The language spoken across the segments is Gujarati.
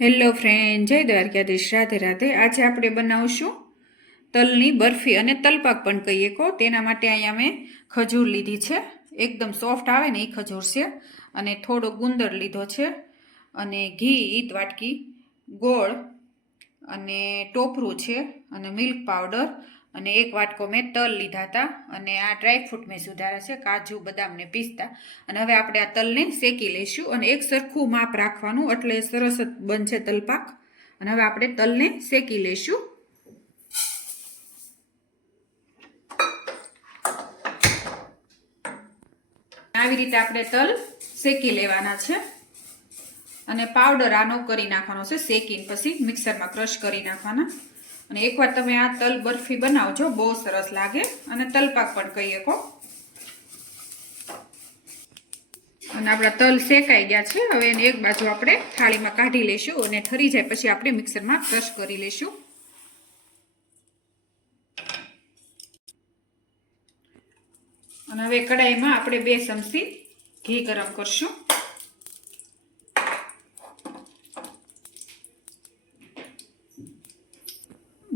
હેલો ફ્રેન્ડ, જય દ્વારકાધીશ, રાધે રાધે। આજે આપણે બનાવશું તલની બરફી અને તલપાક પણ કહીએ કો। તેના માટે અહીંયા મેં ખજૂર લીધી છે, એકદમ સોફ્ટ આવે ને એ ખજૂર છે, અને થોડો ગુંદર લીધો છે, અને ઘી ઈદ વાટકી, ગોળ અને ટોપરું છે, અને મિલ્ક પાવડર, અને એક વાટકો મેં તલ લીધા હતા, અને આ ડ્રાયફ્રૂટ મેં સુધારા છે, કાજુ બદામ ને પિસ્તા। અને હવે આપણે આ તલને શેકી લઈશું, અને એક સરખું માપ રાખવાનું, એટલે સરસ બનશે તલપાક। અને હવે આપણે તલને શેકી લઈશું। આવી રીતે આપણે તલ શેકી લેવાના છે, અને પાવડર આનો કરી નાખવાનો છે શેકીને, પછી મિક્સરમાં ક્રશ કરી નાખવાના। અને એકવાર તમે આ તલ બરફી બનાવજો, બહુ સરસ લાગે, અને તલપાક પણ કહીએ કો। અને આપણા તલ શેકાઈ ગયા છે, હવે એને એક બાજુ આપણે થાળીમાં કાઢી લઈશું, અને ઠરી જાય પછી આપણે મિક્સરમાં ક્રશ કરી લઈશું। અને હવે કડાઈમાં આપણે 2 ચમચી ઘી ગરમ કરશું।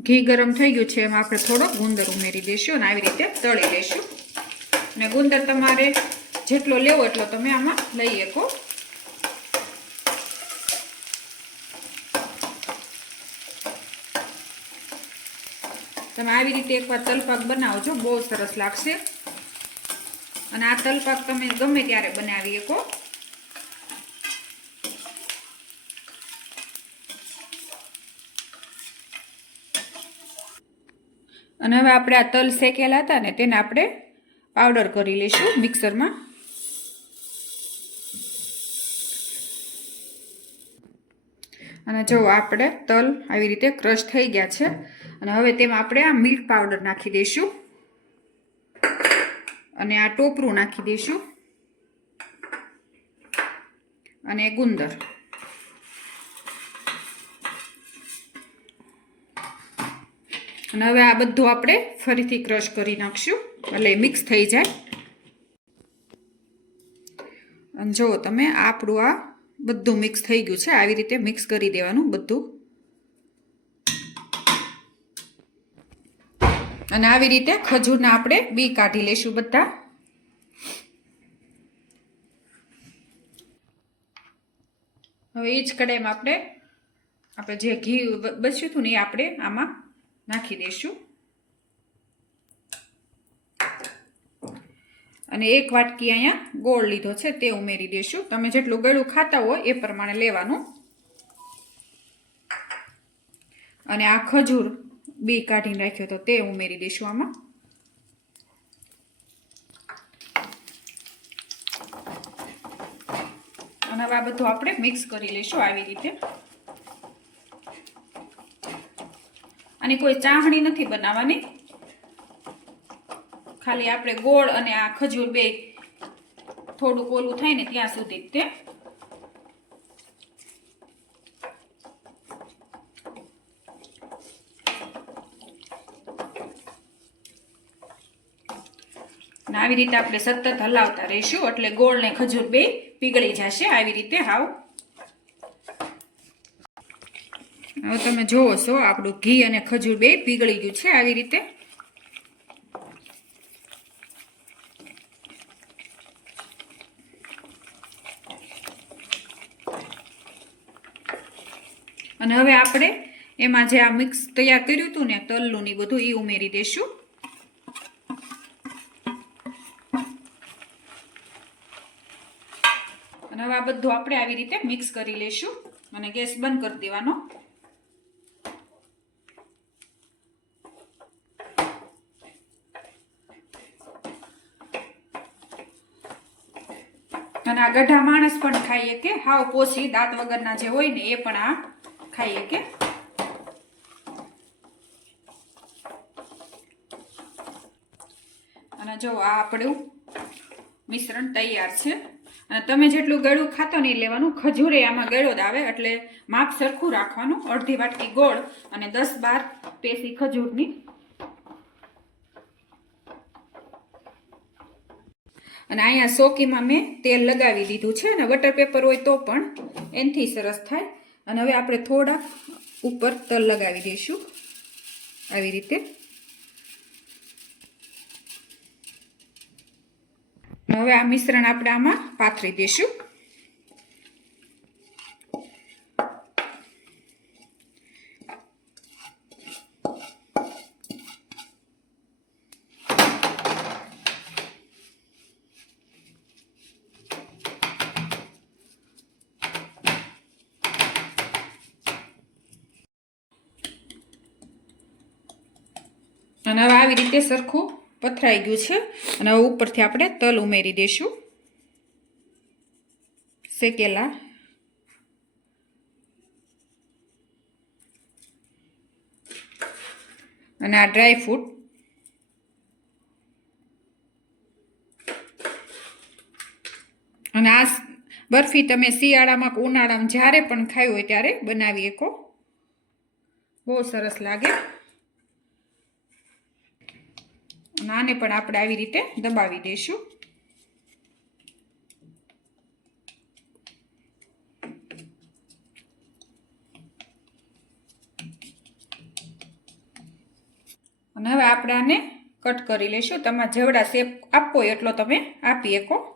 ઘી ગરમ થઈ ગયું છે, એમાં આપણે થોડો ગુંદર ઉમેરી દઈશું, અને આવી રીતે તળી લઈશું। અને ગુંદર તમારે જેટલો લેવો એટલો તમે આમાં લઈ શકો। તમે આવી રીતે એકવાર તલપાક બનાવજો, બહુ સરસ લાગશે, અને આ તલપાક તમે ગમે ત્યારે બનાવી શકો। અને હવે આપણે આ તલ શેકેલા હતા ને તેને આપણે પાવડર કરી લઈશું મિક્સરમાં। અને જો આપણે તલ આવી રીતે ક્રશ થઈ ગયા છે, અને હવે તેમાં આપણે આ મિલ્ક પાવડર નાખી દઈશું, અને આ ટોપરું નાખી દઈશું, અને ગુંદર। અને હવે આ બધું આપણે ફરીથી ક્રશ કરી નાખશું, એટલે મિક્સ થઈ જાય। અને જો તમે આપણું આ બધું મિક્સ થઈ ગયું છે, આવી રીતે મિક્સ કરી દેવાનું બધું, અને આવી રીતે ખજૂરના આપણે બી કાઢી લઈશું બધા। હવે એ જ કડાઈમાં આપણે જે ઘી બચ્યું હતું ને એ આપણે આમાં નાખી દઈશું, અને એક વાટકી અહીંયા ગોળ લીધો છે તે ઉમેરી દઈશું। તમે જેટલું ગળ્યું ખાતા હોય એ પ્રમાણે લેવાનું। અને આ ખજૂર બી કાઢીને રાખ્યો તો તે ઉમેરી દઈશું આમાં। અને હવે આ બધું આપણે મિક્સ કરી લઈશું આવી રીતે। અને કોઈ ચાસણી નથી બનાવવાની, ખાલી આપણે ગોળ અને આ ખજૂર બે થોડું ઓલું થાય ને ત્યાં સુધી તે। અને આવી રીતે આપણે સતત હલાવતા રહીશું, એટલે ગોળ ને ખજૂર બે પીગળી જશે આવી રીતે હાવ। હવે તમે જોવો છો આપણું ઘી અને ખજૂર બે પીગળી ગયું છે આવી રીતે। અને હવે આપણે એમાં જે આ મિક્સ તૈયાર કર્યું હતું ને તલનું ને બધું, એ ઉમેરી દઈશું। અને હવે આ બધું આપણે આવી રીતે મિક્સ કરી લઈશું, અને ગેસ બંધ કરી દેવાનો। અને આ ગઢા માણસ પણ ખાઈએ કે હાવ પોસી દાંત વગરના જે હોય ને એ પણ આ ખાઈએ કે। અને જો આ આપણું મિશ્રણ તૈયાર છે, અને તમે જેટલું ગળ્યું ખાતો નહીં લેવાનું, ખજૂરે આમાં ગળ્યો જ આવે, એટલે માપ સરખું રાખવાનું। અડધી વાટકી ગોળ અને 10-12 પેસી ખજૂરની। અને અહીંયા સોકીમાં મેં તેલ લગાવી દીધું છે, અને બટર પેપર હોય તો પણ એનાથી સરસ થાય। અને હવે આપણે થોડા ઉપર તલ લગાવી દઈશું આવી રીતે. હવે આ મિશ્રણ આપણે આમાં પાથરી દઈશું. અને હવે આવી રીતે સરખું પથરાઈ ગયું છે. અને હવે ઉપરથી આપણે તલ ઉમેરી દઈશું શેકેલા. અને આ ડ્રાય ફ્રૂટ. અને આ બરફી તમે શિયાળામાં કે ઉનાળામાં જ્યારે પણ ખાવી હોય ત્યારે બનાવી શકો. બહુ સરસ લાગે. અને આને પણ આપણે આવી રીતે દબાવી દઈશું. અને હવે આપણે આને કટ કરી લઈશું. તમારે જેવડા શેપ આપવો હોય એટલો તમે આપી શકો.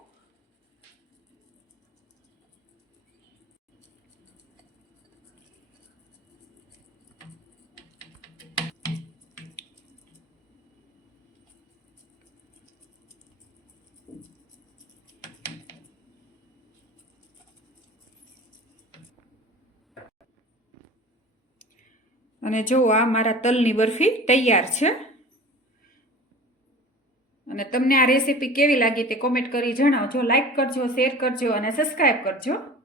અને જો આ મારા તલની બરફી તૈયાર છે. અને તમને આ રેસીપી કેવી લાગી તે કોમેન્ટ કરી જણાવજો. લાઈક કરજો, શેર કરજો અને સબસ્ક્રાઈબ કરજો.